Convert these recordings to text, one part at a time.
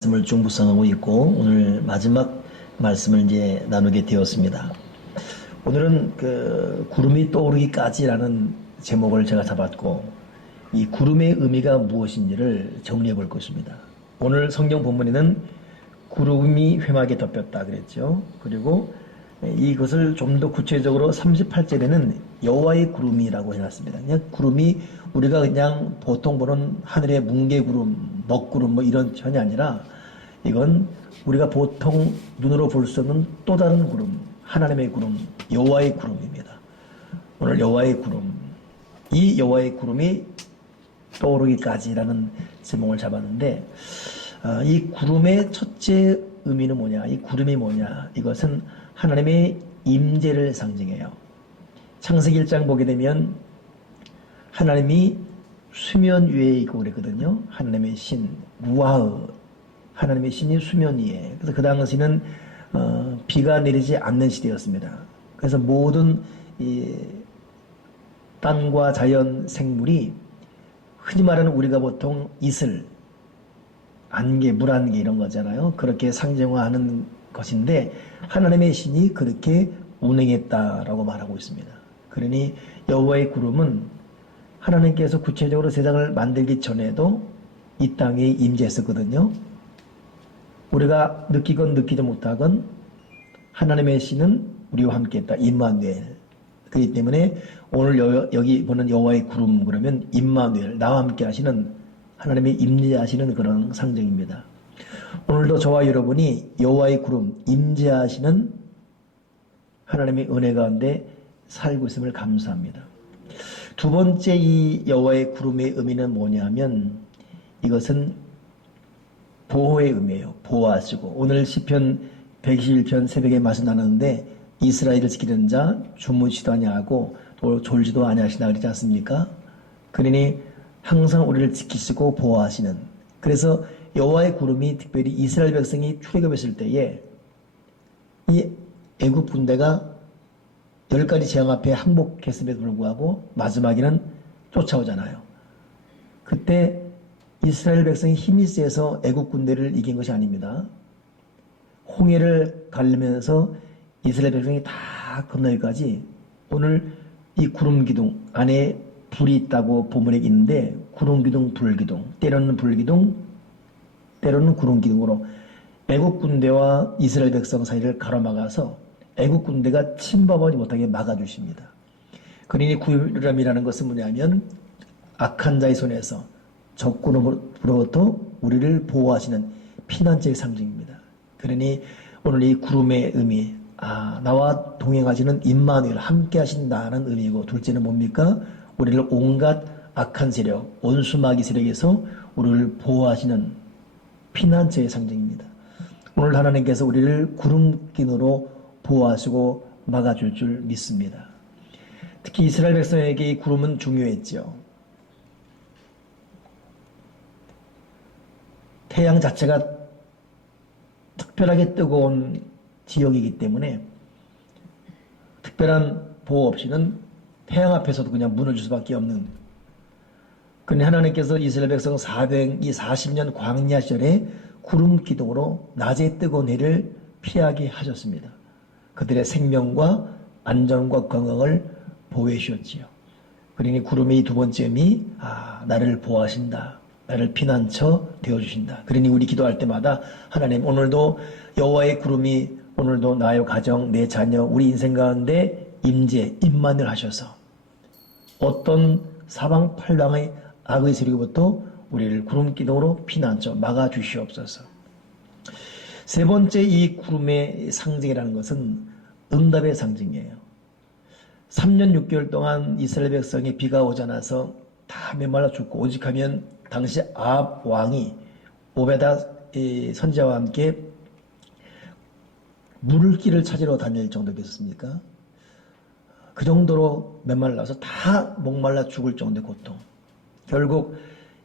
말씀을 쭉 묵상하고 있고 오늘 마지막 말씀을 이제 나누게 되었습니다. 오늘은 그 구름이 떠오르기까지라는 제목을 제가 잡았고 이 구름의 의미가 무엇인지를 정리해 볼 것입니다. 오늘 성경 본문에는 구름이 회막에 덮였다 그랬죠. 그리고 이것을 좀 더 구체적으로 38절에는 여호와의 구름이라고 해놨습니다. 그냥 구름이 우리가 그냥 보통 보는 하늘의 뭉게구름, 먹구름 뭐 이런 편이 아니라 이건 우리가 보통 눈으로 볼 수 없는 또 다른 구름, 하나님의 구름, 여호와의 구름입니다. 오늘 여호와의 구름, 이 여호와의 구름이 떠오르기까지라는 제목을 잡았는데 이 구름의 첫째 의미는 뭐냐? 이 구름이 뭐냐? 이것은 하나님의 임재를 상징해요. 창세기 1장 보게 되면 하나님이 수면 위에 있고 그랬거든요. 하나님의 신, 무아흐, 하나님의 신이 수면 위에. 그래서 그 당시는 비가 내리지 않는 시대였습니다. 그래서 모든 이 땅과 자연 생물이 흔히 말하는 우리가 보통 이슬, 안개, 물안개 이런 거잖아요. 그렇게 상징화하는 것인데 하나님의 신이 그렇게 운행했다라고 말하고 있습니다. 그러니 여호와의 구름은 하나님께서 구체적으로 세상을 만들기 전에도 이 땅에 임재했었거든요. 우리가 느끼건 느끼지 못하건 하나님의 신은 우리와 함께했다. 임마누엘. 그렇기 때문에 오늘 여기 보는 여호와의 구름 그러면 임마누엘, 나와 함께 하시는 하나님의 임재하시는 그런 상징입니다. 오늘도 저와 여러분이 여호와의 구름, 임재하시는 하나님의 은혜 가운데 살고 있음을 감사합니다. 두 번째 이 여호와의 구름의 의미는 뭐냐면 이것은 보호의 의미예요. 보호하시고 오늘 시편 121편 새벽에 말씀 나눴는데 이스라엘을 지키는 자 주무시도 아니하고 또 졸지도 아니하시나 그러지 않습니까? 그러니 항상 우리를 지키시고 보호하시는, 그래서 여호와의 구름이 특별히 이스라엘 백성이 출애굽했을 때에 이 애굽 군대가 10가지 재앙 앞에 항복했음에도 불구하고 마지막에는 쫓아오잖아요. 그때 이스라엘 백성이 힘이 세서 애굽 군대를 이긴 것이 아닙니다. 홍해를 가르면서 이스라엘 백성이 다 건너기까지 오늘 이 구름 기둥 안에 불이 있다고 본문에 있는데 구름 기둥, 불 기둥, 때로는 불 기둥, 때로는 구름 기둥으로 애국 군대와 이스라엘 백성 사이를 가로막아서 애국 군대가 침범하지 못하게 막아주십니다. 그러니 구름이라는 것은 뭐냐면 악한 자의 손에서 적군으로부터 우리를 보호하시는 피난처의 상징입니다. 그러니 오늘 이 구름의 의미, 나와 동행하시는 임마누엘 함께 하신다는 의미고, 둘째는 뭡니까? 우리를 온갖 악한 세력, 온수마귀 세력에서 우리를 보호하시는 피난처의 상징입니다. 오늘 하나님께서 우리를 구름긴으로 보호하시고 막아줄 줄 믿습니다. 특히 이스라엘 백성에게 이 구름은 중요했죠. 태양 자체가 특별하게 뜨거운 지역이기 때문에 특별한 보호 없이는 태양 앞에서도 그냥 무너질 수밖에 없는, 그런데 하나님께서 이스라엘 백성 40년 광야 시절에 구름 기둥으로 낮에 뜨거운 해를 피하게 하셨습니다. 그들의 생명과 안전과 건강을 보호해 주셨지요. 그러니 구름의 두 번째 의미, 나를 보호하신다. 나를 피난처 되어주신다. 그러니 우리 기도할 때마다 하나님, 오늘도 여호와의 구름이 오늘도 나의 가정, 내 자녀, 우리 인생 가운데 임재, 임만을 하셔서 어떤 사방팔방의 악의 세력부터 우리를 구름 기둥으로 피난처 막아주시옵소서. 세 번째 이 구름의 상징이라는 것은 응답의 상징이에요. 3년 6개월 동안 이스라엘 백성이 비가 오지 않아서 다 메말라 죽고 오직하면 당시 아합 왕이 오베다 선지자와 함께 물길을 찾으러 다닐 정도겠습니까? 그 정도로 메말라서 다 목말라 죽을 정도의 고통. 결국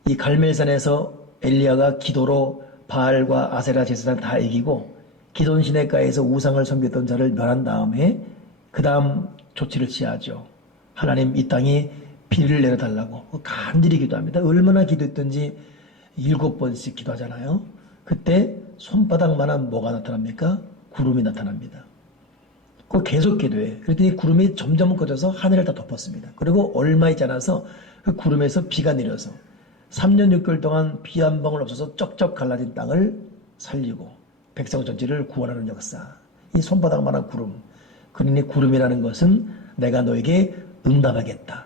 이 갈멜산에서 엘리야가 기도로 바알과 아세라 제사장 다 이기고 기돈 시내가에서 우상을 섬겼던 자를 멸한 다음에 그 다음 조치를 취하죠. 하나님, 이 땅에 비를 내려달라고 간절히 기도합니다. 얼마나 기도했던지 7번씩 기도하잖아요. 그때 손바닥만한 뭐가 나타납니까? 구름이 나타납니다. 그 계속 기도해. 그랬더니 구름이 점점 커져서 하늘을 다 덮었습니다. 그리고 얼마 있지 않아서 그 구름에서 비가 내려서 3년 6개월 동안 비 한 방울 없어서 쩍쩍 갈라진 땅을 살리고 백성 전체를 구원하는 역사. 이 손바닥만한 구름. 그러니 구름이라는 것은 내가 너에게 응답하겠다.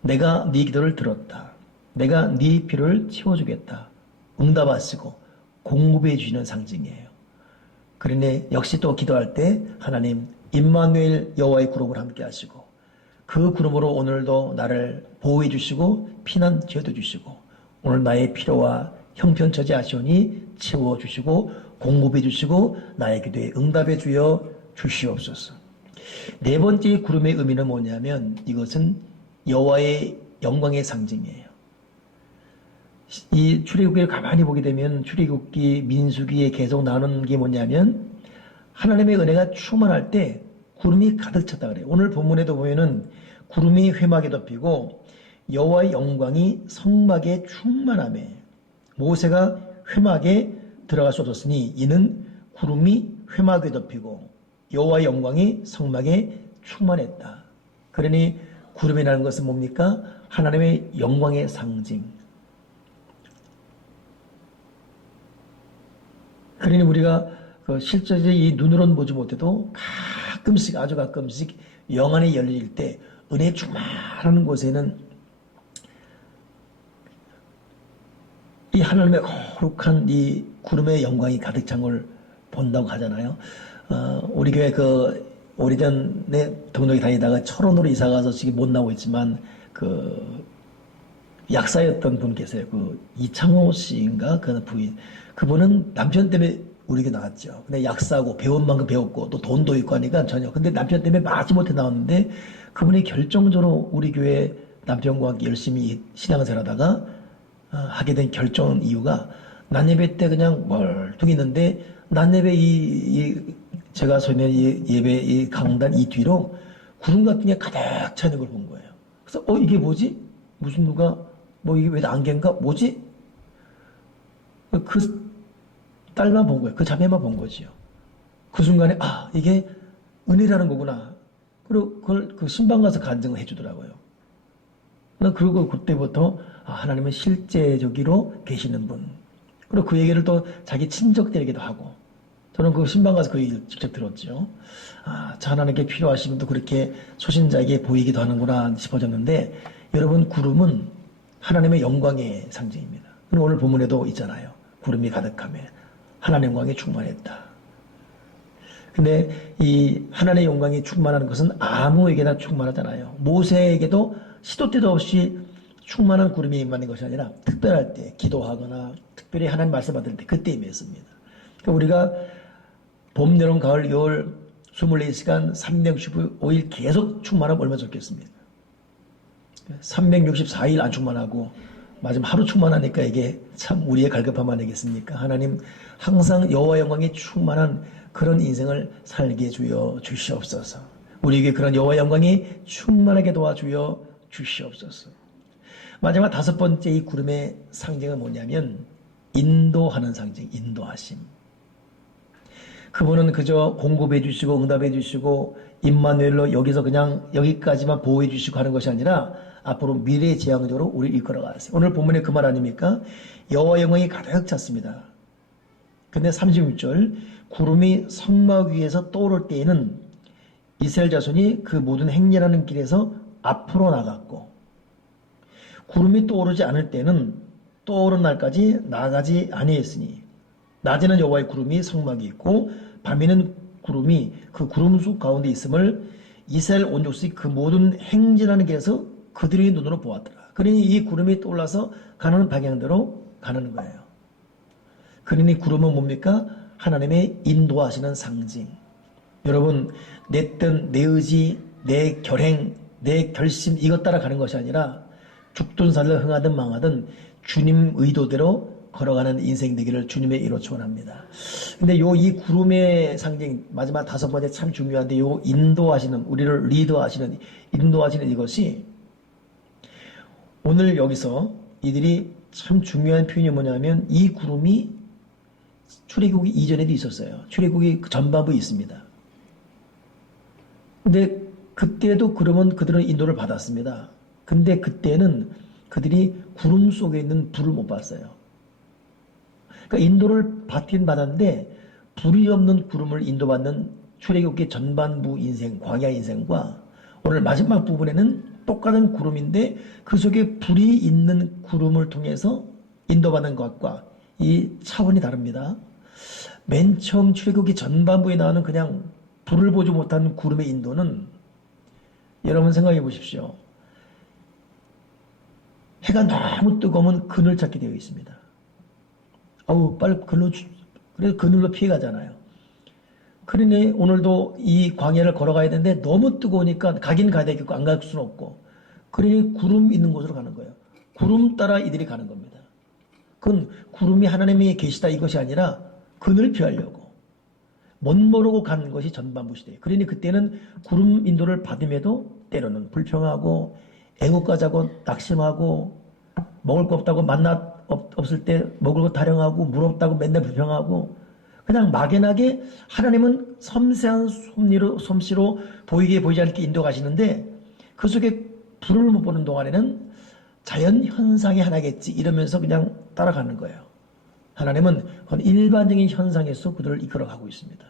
내가 네 기도를 들었다. 내가 네 필요를 채워주겠다. 응답하시고 공급해 주시는 상징이에요. 그러니 역시 또 기도할 때 하나님 임마누엘 여호와의 구름을 함께 하시고 그 구름으로 오늘도 나를 보호해 주시고 피난 지어도 주시고 오늘 나의 필요와 형편처지 아시오니 채워주시고 공급해 주시고 나의 기도에 응답해 주여 주시옵소서. 네 번째 구름의 의미는 뭐냐면 이것은 여호와의 영광의 상징이에요. 이 출애굽기를 가만히 보게 되면 출애굽기 민수기에 계속 나오는 게 뭐냐면 하나님의 은혜가 충만할 때 구름이 가득 찼다 그래요. 오늘 본문에도 보면은 구름이 회막에 덮이고 여호와의 영광이 성막에 충만함에 모세가 회막에 들어갈 수 없었으니 이는 구름이 회막에 덮이고 여호와의 영광이 성막에 충만했다. 그러니 구름이라는 것은 뭡니까? 하나님의 영광의 상징. 그러니 우리가 실제로 이 눈으로는 보지 못해도 가끔씩 아주 가끔씩 영안이 열릴 때 은혜 충만한 곳에는 이 하나님의 거룩한 이 구름의 영광이 가득 찬 걸 본다고 하잖아요. 우리 교회 그 오래전에 동덕에 다니다가 철원으로 이사가서 지금 못 나오고 있지만 그 약사였던 분 계세요. 그 이창호 씨인가 그 부인. 그분은 남편 때문에 우리 교회 나왔죠. 근데 약사고 배운 만큼 배웠고 또 돈도 있고 하니까 전혀. 근데 남편 때문에 마지못해 나왔는데 그분이 결정적으로 우리 교회 남편과 함께 열심히 신앙생활하다가 하게 된 결정 이유가 낮예배 때 그냥 멀뚱히 있는데 낮예배 제가 서 있는 이 예배 이 강단 이 뒤로 구름 같은 게 가득 차 있는 걸 본 거예요. 그래서 이게 뭐지? 무슨 누가 이게 왜 안개인가? 뭐지? 그 딸만 본 거예요. 그 자매만 본 거지요. 그 순간에 이게 은혜라는 거구나. 그리고 그걸 그 신방 가서 간증을 해주더라고요. 그리고 그때부터 하나님은 실제적으로 계시는 분. 그리고 그 얘기를 또 자기 친척들에게도 하고 저는 그 신방 가서 그 얘기를 직접 들었죠. 저 하나님께 필요하신 분도 그렇게 소신자에게 보이기도 하는구나 싶어졌는데 여러분 구름은 하나님의 영광의 상징입니다. 오늘 본문에도 있잖아요. 구름이 가득하며 하나님의 영광이 충만했다. 근데 이 하나님의 영광이 충만한 것은 아무에게나 충만하잖아요. 모세에게도 시도 때도 없이 충만한 구름이 임하는 것이 아니라 특별할 때 기도하거나 특별히 하나님 말씀 받을 때 그때 임했습니다. 그러니까 우리가 봄, 여름, 가을, 겨울 24시간 365일 계속 충만하면 얼마나 좋겠습니까? 364일 안 충만하고 마지막 하루 충만하니까 이게 참 우리의 갈급함 아니겠습니까? 하나님 항상 여호와 영광이 충만한 그런 인생을 살게 주여 주시옵소서. 우리에게 그런 여호와 영광이 충만하게 도와주여 주시옵소서. 마지막 다섯 번째 이 구름의 상징은 뭐냐면 인도하는 상징, 인도하심. 그분은 그저 공급해 주시고 응답해 주시고 임마누엘로 여기서 그냥 여기까지만 보호해 주시고 하는 것이 아니라 앞으로 미래의 재앙적으로 우리를 이끌어 가세요. 오늘 본문에 그 말 아닙니까? 여호와 영광이 가득 찼습니다. 근데 36절 구름이 성막 위에서 떠오를 때에는 이스라엘 자손이 그 모든 행렬하는 길에서 앞으로 나갔고 구름이 떠오르지 않을 때는 떠오른 날까지 나가지 아니했으니 낮에는 여호와의 구름이 성막이 있고 밤에는 구름이 그 구름 속 가운데 있음을 이스라엘 온 족속이 그 모든 행진하는 길에서 그들의 눈으로 보았더라. 그러니 이 구름이 떠올라서 가는 방향대로 가는 거예요. 그러니 구름은 뭡니까? 하나님의 인도하시는 상징. 여러분 내 뜻, 내 의지, 내 결행, 내 결심 이것 따라 가는 것이 아니라 죽든 살든 흥하든 망하든 주님 의도대로 걸어가는 인생 되기를 주님의 이로 축원합니다. 근데 이 구름의 상징 마지막 다섯 번째 참 중요한데 요 인도하시는 우리를 리더하시는 인도하시는 이것이 오늘 여기서 이들이 참 중요한 표현이 뭐냐면 이 구름이 출애굽이 이전에도 있었어요. 출애굽이 전반부에 있습니다. 근데 그때도 그러면 그들은 인도를 받았습니다. 근데 그때는 그들이 구름 속에 있는 불을 못 봤어요. 그러니까 인도를 받긴 받았는데 불이 없는 구름을 인도받는 출애굽기 전반부 인생, 광야 인생과 오늘 마지막 부분에는 똑같은 구름인데 그 속에 불이 있는 구름을 통해서 인도받는 것과 이 차원이 다릅니다. 맨 처음 출애굽기 전반부에 나오는 그냥 불을 보지 못한 구름의 인도는 여러분 생각해 보십시오. 해가 너무 뜨거우면 그늘 찾게 되어 있습니다. 아우 빨리 그래서 그늘로 피해 가잖아요. 그러니 오늘도 이 광야를 걸어가야 되는데 너무 뜨거우니까 가긴 가야 되겠고 안 갈 수는 없고 그러니 구름 있는 곳으로 가는 거예요. 구름 따라 이들이 가는 겁니다. 그건 구름이 하나님이 계시다 이것이 아니라 그늘 피하려고 못 모르고 가는 것이 전반부 시대예요. 그러니 그때는 구름 인도를 받음에도 때로는 불평하고 애국 가자고 낙심하고 먹을 거 없다고 만나 없을 때 먹을 거 타령하고 물 없다고 맨날 불평하고 그냥 막연하게 하나님은 섬세한 솜씨로 보이게 보이지 않게 인도가시는데 그 속에 불을 못 보는 동안에는 자연 현상이 하나겠지 이러면서 그냥 따라가는 거예요. 하나님은 그건 일반적인 현상에서 그들을 이끌어가고 있습니다.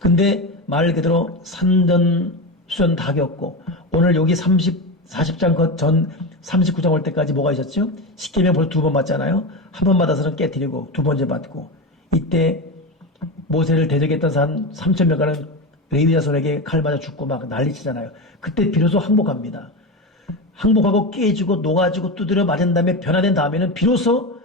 근데 말 그대로 산전수전 다 겪고 오늘 여기 40장 전 39장 올 때까지 뭐가 있었죠? 십계명 벌써 2번 맞잖아요. 한 번 받아서는 깨뜨리고 2번째 받고 이때 모세를 대적했던 산 3,000명가는 레위 자손에게 칼 맞아 죽고 막 난리치잖아요. 그때 비로소 항복합니다. 항복하고 깨지고 녹아지고 두드려 맞은 다음에 변화된 다음에는 비로소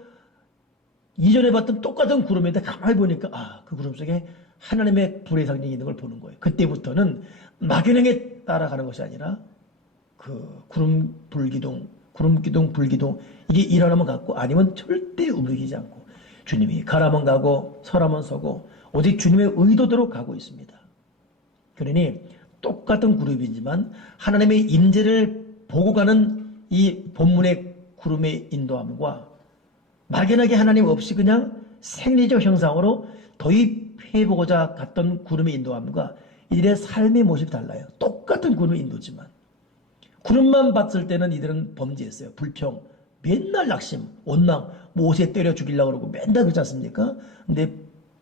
이전에 봤던 똑같은 구름인데 가만히 보니까 그 구름 속에 하나님의 불의 상징이 있는 걸 보는 거예요. 그때부터는 막연하게 따라가는 것이 아니라 그 구름 불기둥, 불기둥 이게 일어나면 갖고 아니면 절대 움직이지 않고 주님이 가라면 가고 서라면 서고 오직 주님의 의도대로 가고 있습니다. 그러니 똑같은 그룹이지만 하나님의 임재를 보고 가는 이 본문의 구름의 인도함과 막연하게 하나님 없이 그냥 생리적 형상으로 도입해보고자 갔던 구름의 인도함과 이들의 삶의 모습이 달라요. 똑같은 구름의 인도지만 구름만 봤을 때는 이들은 범죄했어요. 불평, 맨날 낙심, 원망, 모세 때려 죽이려고 그러고 맨날 그렇지 않습니까? 근데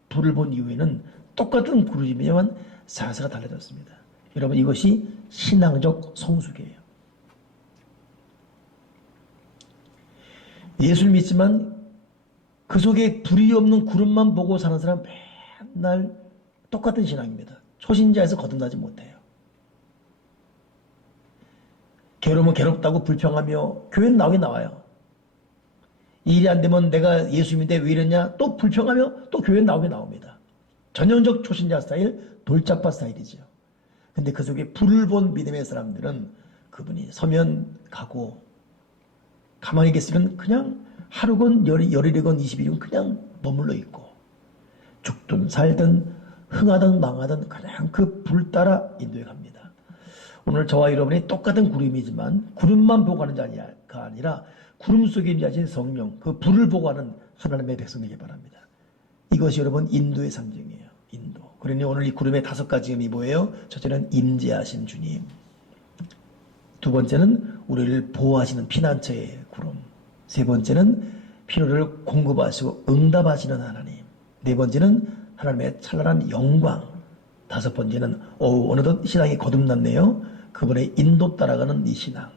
불을 본 이후에는 똑같은 구름이지만 자세가 달라졌습니다. 여러분 이것이 신앙적 성숙이에요. 예수를 믿지만 그 속에 불이 없는 구름만 보고 사는 사람 맨날 똑같은 신앙입니다. 초신자에서 거듭나지 못해요. 괴로우면 괴롭다고 불평하며 교회는 나오긴 나와요. 일이 안 되면 내가 예수님인데 왜 이러냐 또 불평하며 또 교회는 나오긴 나옵니다. 전형적 초신자 스타일, 돌짝파 스타일이죠. 근데 그 속에 불을 본 믿음의 사람들은 그분이 서면 가고 가만히 계시면 그냥 하루건 열흘이건 20일이건 그냥 머물러 있고 죽든 살든 흥하든 망하든 그냥 그 불 따라 인도해 갑니다. 오늘 저와 여러분이 똑같은 구름이지만 구름만 보고 가는 자가 아니라 구름 속에 임하신 성령 그 불을 보고 가는 하나님의 백성에게 바랍니다. 이것이 여러분 인도의 상징이에요. 인도. 그러니 오늘 이 구름의 5가지 의미 뭐예요? 첫째는 임재하신 주님, 두 번째는 우리를 보호하시는 피난처의 구름, 세 번째는 필요를 공급하시고 응답하시는 하나님, 네 번째는 하나님의 찬란한 영광, 다섯 번째는 어느덧 신앙이 거듭났네요. 그분의 인도 따라가는 이 신앙.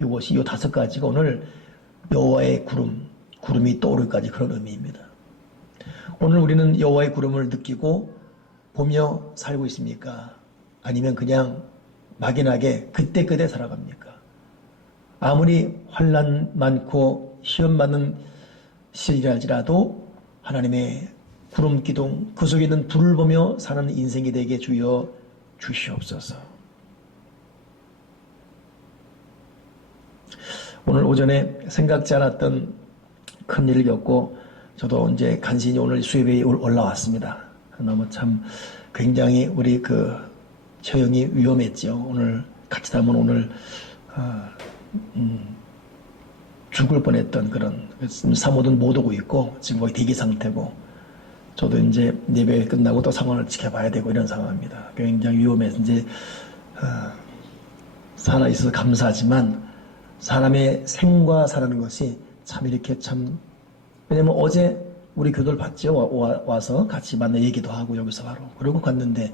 이것이 이 5가지가 오늘 여호와의 구름이 떠오르기까지 그런 의미입니다. 오늘 우리는 여호와의 구름을 느끼고 보며 살고 있습니까? 아니면 그냥 막연하게 그때그때 살아갑니까? 아무리 환난 많고 시험 많은 시절이랄지라도 하나님의 구름 기둥 그 속에 있는 불을 보며 사는 인생이 되게 주여 주시옵소서. 오늘 오전에 생각지 않았던 큰 일을 겪고 저도 이제 간신히 오늘 수협에 올라왔습니다. 너무 참 굉장히 우리 그 처형이 위험했죠. 오늘 같이 가면 오늘 죽을 뻔했던 그런 사모든 못 오고 있고 지금 거의 대기 상태고 저도 이제 예배 끝나고 또 상황을 지켜봐야 되고 이런 상황입니다. 굉장히 위험해서 이제 살아 있어서 감사하지만 사람의 생과 사라는 것이 참 이렇게 참 왜냐면 어제 우리 교도를 봤죠. 와서 같이 만나 얘기도 하고 여기서 바로 그러고 갔는데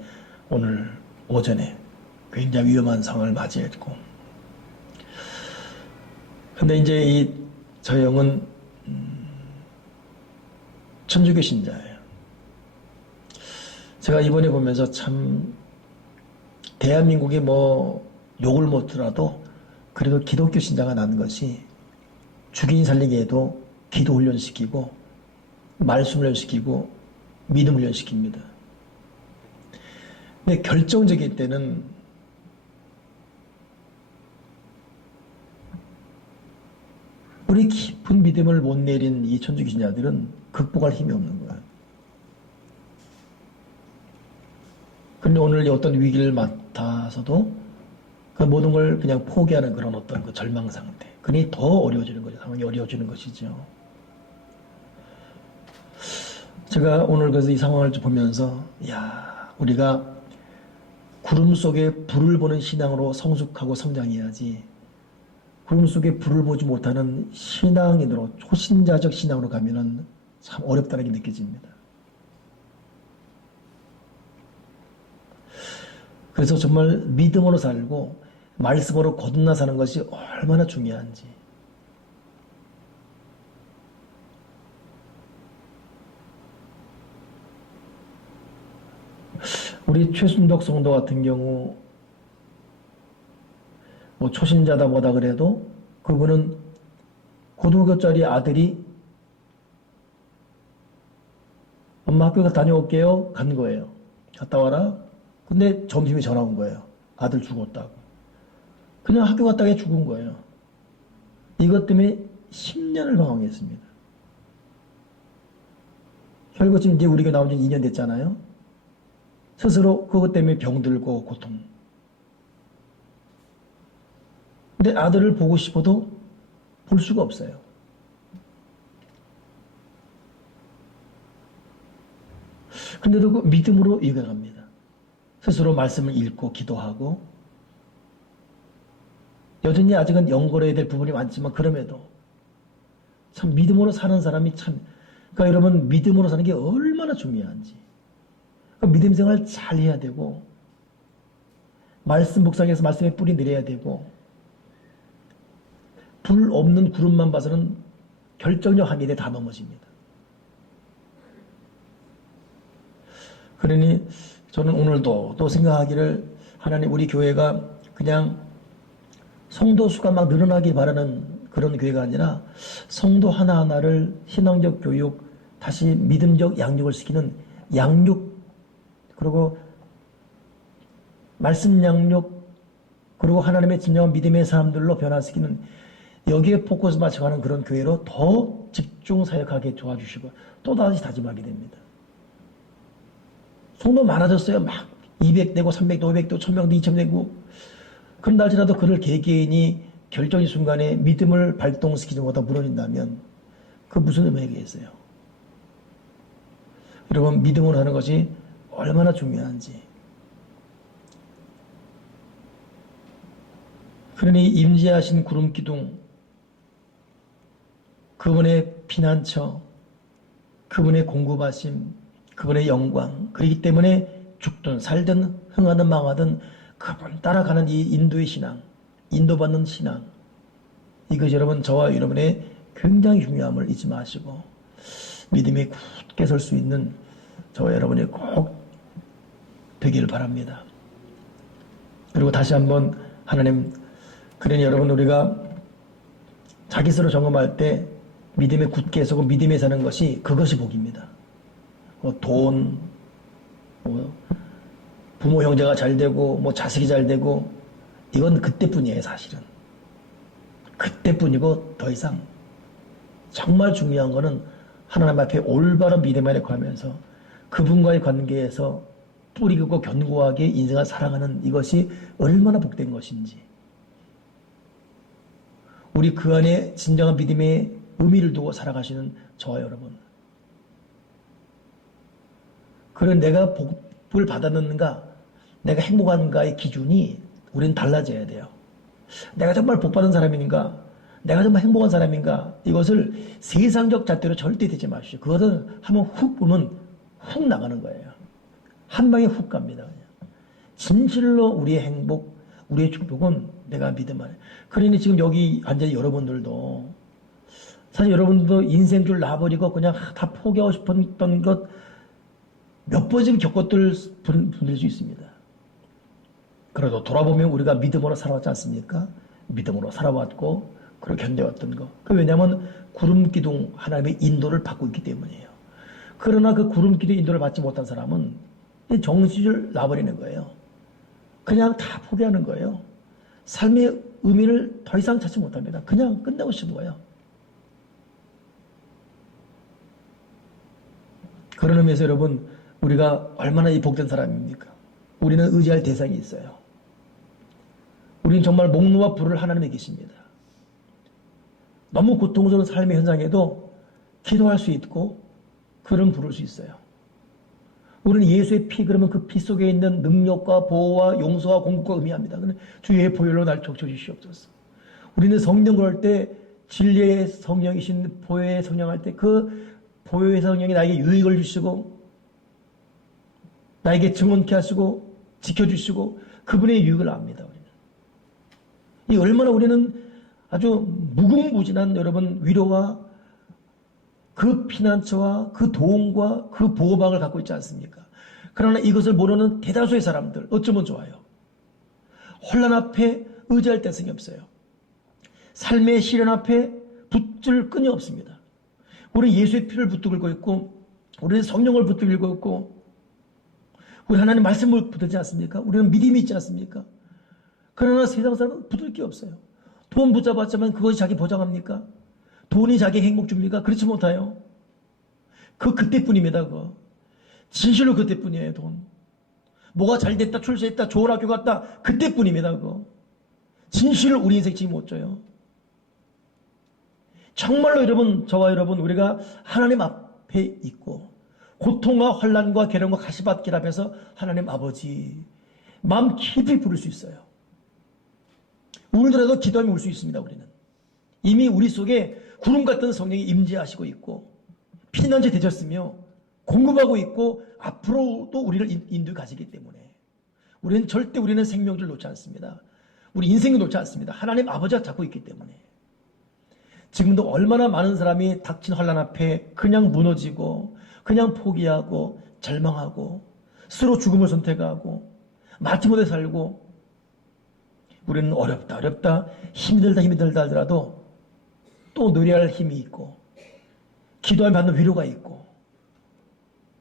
오늘 오전에 굉장히 위험한 상황을 맞이했고 근데 이제 저 형은 천주교 신자예요. 제가 이번에 보면서 참 대한민국에 뭐 욕을 먹더라도 그래도 기독교 신자가 난 것이 죽인 살리게 해도 기도 훈련시키고 말씀 훈련시키고 믿음 훈련시킵니다. 근데 결정적일 때는 우리 깊은 믿음을 못 내린 이 천주교 신자들은 극복할 힘이 없는 거예요. 그런데 오늘 어떤 위기를 맡아서도 그 모든 걸 그냥 포기하는 그런 어떤 그 절망 상태. 그러니 더 어려워지는 거죠. 상황이 어려워지는 것이죠. 제가 오늘 그래서 이 상황을 보면서, 야, 우리가 구름 속에 불을 보는 신앙으로 성숙하고 성장해야지, 구름 속에 불을 보지 못하는 신앙인으로, 초신자적 신앙으로 가면은 참 어렵다는 게 느껴집니다. 그래서 정말 믿음으로 살고, 말씀으로 거듭나 사는 것이 얼마나 중요한지. 우리 최순덕 성도 같은 경우 뭐 초신자다 뭐다 그래도 그분은 고등학교짜리 아들이 엄마 학교 다녀올게요 간 거예요. 갔다 와라. 근데 점심에 전화 온 거예요. 아들 죽었다고. 그냥 학교 갔다가 죽은 거예요. 이것 때문에 10년을 방황했습니다. 결국 지금 이제 우리가 나온 지 2년 됐잖아요. 스스로 그것 때문에 병들고 고통. 근데 아들을 보고 싶어도 볼 수가 없어요. 근데도 그 믿음으로 이겨갑니다. 스스로 말씀을 읽고 기도하고 여전히 아직은 연결해야 될 부분이 많지만 그럼에도 참 믿음으로 사는 사람이 참 그러니까 여러분 믿음으로 사는 게 얼마나 중요한지 믿음 생활 잘 해야 되고 말씀 묵상해서 말씀에 뿌리 내려야 되고 불 없는 구름만 봐서는 결정력 한계에 다 넘어집니다. 그러니 저는 오늘도 또 생각하기를 하나님 우리 교회가 그냥 성도 수가 막 늘어나길 바라는 그런 교회가 아니라 성도 하나하나를 신앙적 교육 다시 믿음적 양육을 시키는 양육 그리고 말씀 양육 그리고 하나님의 진정한 믿음의 사람들로 변화시키는 여기에 포커스 맞춰가는 그런 교회로 더 집중 사역하게 도와주시고 또다시 다짐하게 됩니다. 성도 많아졌어요. 막 200되고 300되고 500되고 1000명도 2000되고 그런다 할지라도 그를 개개인이 결정의 순간에 믿음을 발동시키지 못하고 무너진다면 그 무슨 의미가 있어요? 여러분 믿음으로 하는 것이 얼마나 중요한지. 그러니 임재하신 구름기둥 그분의 피난처 그분의 공급하심 그분의 영광 그렇기 때문에 죽든 살든 흥하든 망하든 그분 따라가는 이 인도의 신앙 인도받는 신앙 이것이 여러분 저와 여러분의 굉장히 중요함을 잊지 마시고 믿음이 굳게 설 수 있는 저와 여러분이 꼭 되기를 바랍니다. 그리고 다시 한번 하나님 그러니 여러분 우리가 자기 스스로 점검할 때 믿음에 굳게 서고 믿음에 사는 것이 그것이 복입니다. 돈, 부모 형제가 잘 되고 뭐 자식이 잘 되고 이건 그때뿐이에요. 사실은 그때뿐이고 더 이상 정말 중요한 거는 하나님 앞에 올바른 믿음 안에 거하면서 그분과의 관계에서 뿌리 깊고 견고하게 인생을 살아가는 이것이 얼마나 복된 것인지 우리 그 안에 진정한 믿음의 의미를 두고 살아가시는 저와 여러분. 그런 내가 복을 받았는가, 내가 행복한가의 기준이 우리는 달라져야 돼요. 내가 정말 복받은 사람인가, 내가 정말 행복한 사람인가, 이것을 세상적 잣대로 절대 되지 마십시오. 그것은 한번 훅 보면 훅 나가는 거예요. 한 방에 훅 갑니다. 그냥. 진실로 우리의 행복, 우리의 축복은 내가 믿음 안에. 그러니 지금 여기 앉은 여러분들도 사실 여러분들도 인생줄 놔버리고 그냥 다 포기하고 싶었던 것 몇 번쯤 겪었을 분들일 수 있습니다. 그래도 돌아보면 우리가 믿음으로 살아왔지 않습니까? 믿음으로 살아왔고 그리고 견뎌왔던 거. 왜냐하면 구름기둥 하나님의 인도를 받고 있기 때문이에요. 그러나 그 구름기둥 인도를 받지 못한 사람은 정신을 놔버리는 거예요. 그냥 다 포기하는 거예요. 삶의 의미를 더 이상 찾지 못합니다. 그냥 끝내고 싶은 거예요. 그런 의미에서 여러분, 우리가 얼마나 이 복된 사람입니까? 우리는 의지할 대상이 있어요. 우리는 정말 목놓아 부를 하나님에 계십니다. 너무 고통스러운 삶의 현장에도 기도할 수 있고 그런 부를 수 있어요. 우리는 예수의 피, 그러면 그 피 속에 있는 능력과 보호와 용서와 공급과 의미합니다. 주의 보혈로 날 적셔주시옵소서. 우리는 성령 그럴 때 진리의 성령이신 보혈의 성령 할 때 그 보혈의 성령이 나에게 유익을 주시고 나에게 증언케 하시고 지켜주시고 그분의 유익을 압니다. 우리는. 이 얼마나 우리는 아주 무궁무진한 여러분 위로와 그 피난처와 그 도움과 그 보호막을 갖고 있지 않습니까? 그러나 이것을 모르는 대다수의 사람들 어쩌면 좋아요. 혼란 앞에 의지할 대상이 없어요. 삶의 시련 앞에 붙들 끈이 없습니다. 우리 예수의 피를 붙들고 있고 우리는 성령을 붙들고 있고 우리 하나님 말씀을 붙들지 않습니까? 우리는 믿음이 있지 않습니까? 그러나 세상 사람은 붙들 게 없어요. 돈 붙잡았지만 그것이 자기 보장합니까? 돈이 자기 행복 줍니까? 그렇지 못해요. 그때뿐입니다. 그거. 진실로 그때뿐이에요. 돈. 뭐가 잘 됐다, 출세했다, 좋은 학교 갔다, 그때뿐입니다. 그거. 진실로 우리 인생 지금 못 줘요. 정말로 여러분, 저와 여러분, 우리가 하나님 앞에 있고 고통과 환난과 괴로움과 가시밭길 앞에서 하나님 아버지 마음 깊이 부를 수 있어요. 울더라도 기도하면 울 수 있습니다. 우리는 이미 우리 속에 구름 같은 성령이 임재하시고 있고 피난처 되셨으며 공급하고 있고 앞으로도 우리를 인도해 가시기 때문에 우리는 절대 우리는 생명줄 놓지 않습니다. 우리 인생을 놓지 않습니다. 하나님 아버지가 잡고 있기 때문에. 지금도 얼마나 많은 사람이 닥친 환난 앞에 그냥 무너지고 그냥 포기하고 절망하고 스스로 죽음을 선택하고 맞지 못해 살고 우리는 어렵다 힘이 들다 하더라도 또 노래할 힘이 있고 기도하면 받는 위로가 있고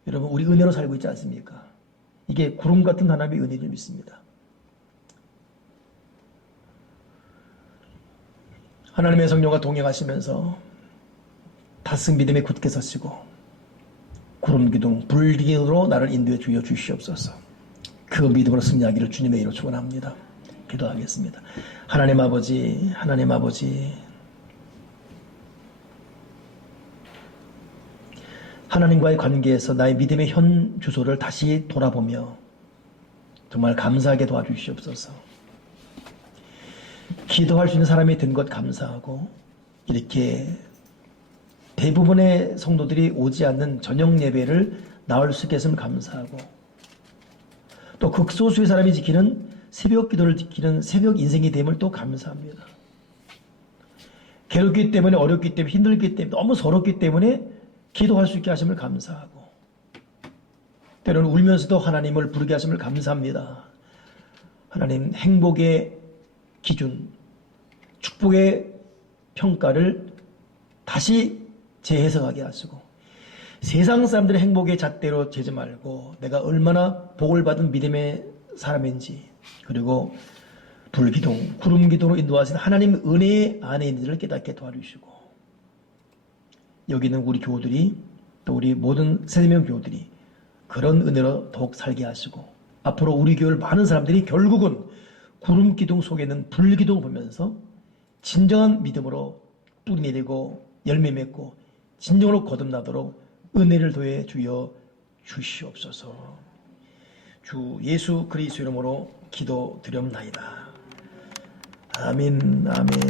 여러분 우리 은혜로 살고 있지 않습니까? 이게 구름 같은 하나님의 은혜를 믿습니다. 하나님의 성령과 동행하시면서 다스 믿음에 굳게 서시고 구름기둥 불기둥으로 나를 인도해 주여 주시옵소서. 그 믿음으로 승리하기를 주님의 이름으로 축원합니다. 기도하겠습니다. 하나님 아버지 하나님과의 관계에서 나의 믿음의 현 주소를 다시 돌아보며 정말 감사하게 도와주시옵소서. 기도할 수 있는 사람이 된 것 감사하고 이렇게 대부분의 성도들이 오지 않는 저녁 예배를 나올 수 있게 했으면 감사하고 또 극소수의 사람이 지키는 새벽 기도를 지키는 새벽 인생이 됨을 또 감사합니다. 괴롭기 때문에 어렵기 때문에 힘들기 때문에 너무 서럽기 때문에 기도할 수 있게 하심을 감사하고 때로는 울면서도 하나님을 부르게 하심을 감사합니다. 하나님 행복의 기준, 축복의 평가를 다시 재해석하게 하시고 세상 사람들의 행복의 잣대로 재지 말고 내가 얼마나 복을 받은 믿음의 사람인지 그리고 불기둥, 구름기둥으로 인도하신 하나님의 은혜 안에 있는 일을 깨닫게 도와주시고 여기는 우리 교우들이 또 우리 모든 세대명 교우들이 그런 은혜로 더욱 살게 하시고 앞으로 우리 교회를 많은 사람들이 결국은 구름기둥 속에 있는 불기둥을 보면서 진정한 믿음으로 뿌리 내리고 열매 맺고 진정으로 거듭나도록 은혜를 더해 주여 주시옵소서. 주 예수 그리스도 이름으로 기도드렸나이다. 아멘, 아멘.